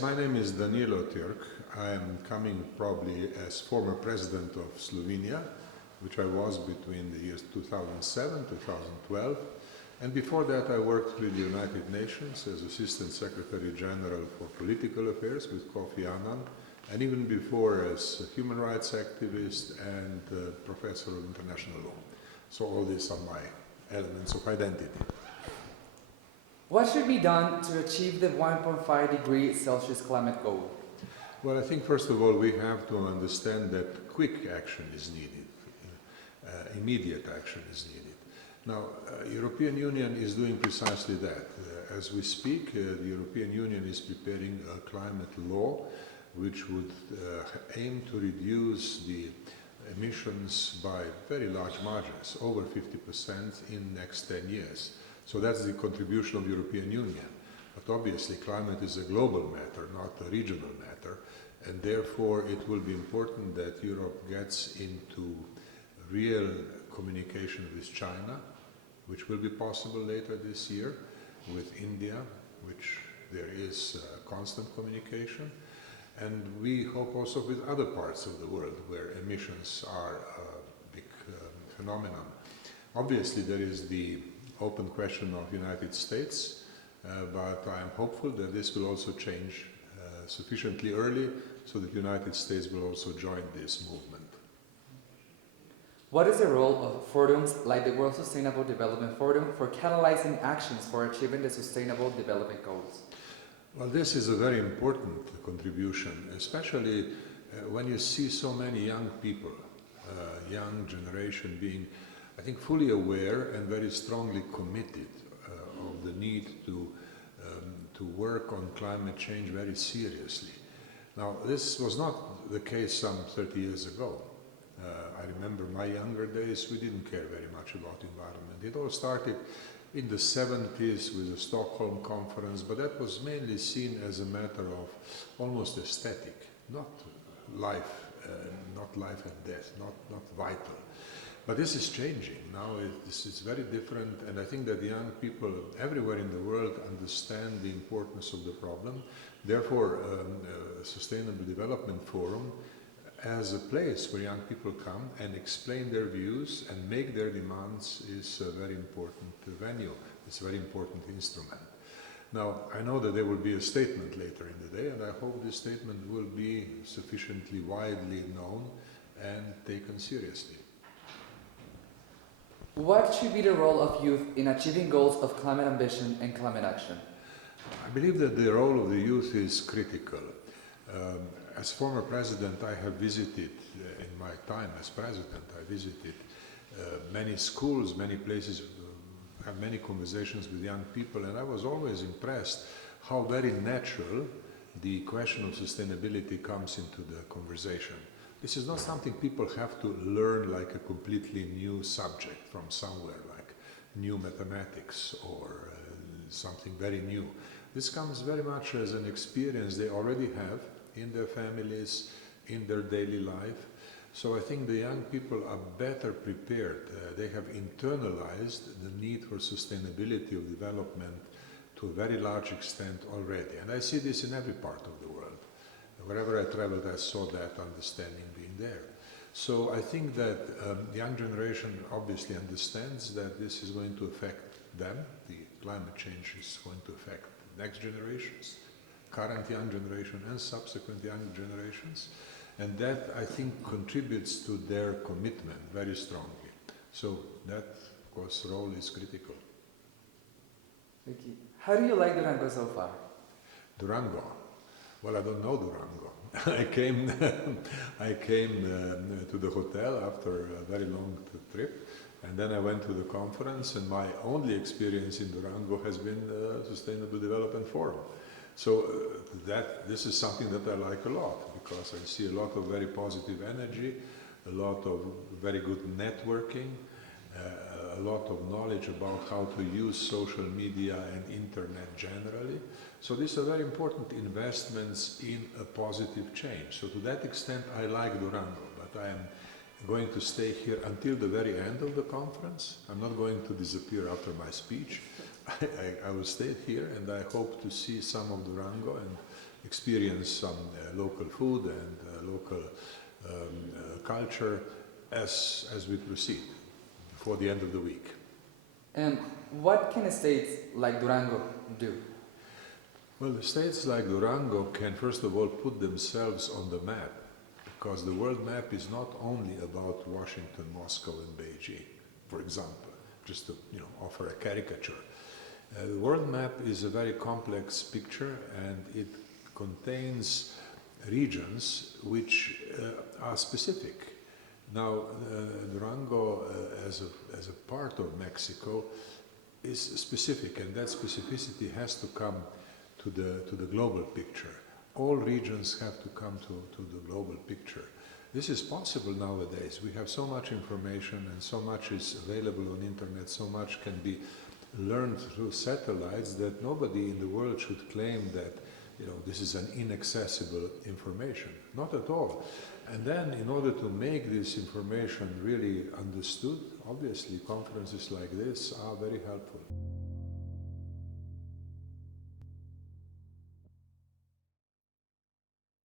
My name is Danilo Türk. I am coming probably as former President of Slovenia, which I was between the years 2007 2012. And before that I worked with the United Nations as Assistant Secretary General for Political Affairs with Kofi Annan, and even before as a human rights activist and Professor of International Law. So all these are my elements of identity. What should be done to achieve the 1.5 degree Celsius climate goal? Well, I think first of all we have to understand that quick action is needed, immediate action is needed. Now, European Union is doing precisely that. As we speak, the European Union is preparing a climate law which would aim to reduce the emissions by very large margins, over 50% in the next 10 years. So that's the contribution of the European Union. But obviously climate is a global matter, not a regional matter, and therefore it will be important that Europe gets into real communication with China, which will be possible later this year, with India, which there is constant communication, and we hope also with other parts of the world where emissions are a big phenomenon. Obviously there is the open question of United States, but I am hopeful that this will also change sufficiently early so that the United States will also join this movement. What is the role of forums like the World Sustainable Development Forum for catalyzing actions for achieving the Sustainable Development Goals? Well, this is a very important contribution, especially when you see so many young people, young generation being, I think, fully aware and very strongly committed of the need to work on climate change very seriously. Now, this was not the case some 30 years ago. I remember my younger days, we didn't care very much about environment. It all started in the 70s with the Stockholm Conference, but that was mainly seen as a matter of almost aesthetic, not life and death, not vital. But this is changing. Now this is very different, and I think that the young people everywhere in the world understand the importance of the problem. Therefore, Sustainable Development Forum as a place where young people come and explain their views and make their demands is a very important venue. It's a very important instrument. Now, I know that there will be a statement later in the day, and I hope this statement will be sufficiently widely known and taken seriously. What should be the role of youth in achieving goals of climate ambition and climate action? I believe that the role of the youth is critical. As former president, I have visited, in my time as president, I visited many schools, many places, have many conversations with young people, and I was always impressed how very natural the question of sustainability comes into the conversation. This is not something people have to learn like a completely new subject from somewhere, like new mathematics or something very new. This comes very much as an experience they already have in their families, in their daily life. So I think the young people are better prepared. They have internalized the need for sustainability of development to a very large extent already. And I see this in every part of the world. Wherever I traveled, I saw that understanding being there. So I think that the young generation obviously understands that this is going to affect them. The climate change is going to affect next generations, current young generation and subsequent young generations. And that, I think, contributes to their commitment very strongly. So that, of course, role is critical. Thank you. How do you like Durango so far? Durango? Well, I don't know Durango. I came to the hotel after a very long trip, and then I went to the conference, and my only experience in Durango has been the Sustainable Development Forum. So this is something that I like a lot, because I see a lot of very positive energy, a lot of very good networking, a lot of knowledge about how to use social media and internet generally. So these are very important investments in a positive change. So to that extent I like Durango, but I am going to stay here until the very end of the conference. I'm not going to disappear after my speech. I will stay here, and I hope to see some of Durango and experience some local food and local culture as we proceed before the end of the week. And what can states like Durango do? Well, the states like Durango can first of all put themselves on the map, because the world map is not only about Washington, Moscow and Beijing, for example, just to offer a caricature. The world map is a very complex picture, and it contains regions which are specific. Now, Durango, as a part of Mexico, is specific, and that specificity has to come to the global picture. All regions have to come to the global picture. This is possible nowadays. We have so much information, and so much is available on internet, so much can be learned through satellites, that nobody in the world should claim that this is an inaccessible information. Not at all. And then, in order to make this information really understood, obviously conferences like this are very helpful.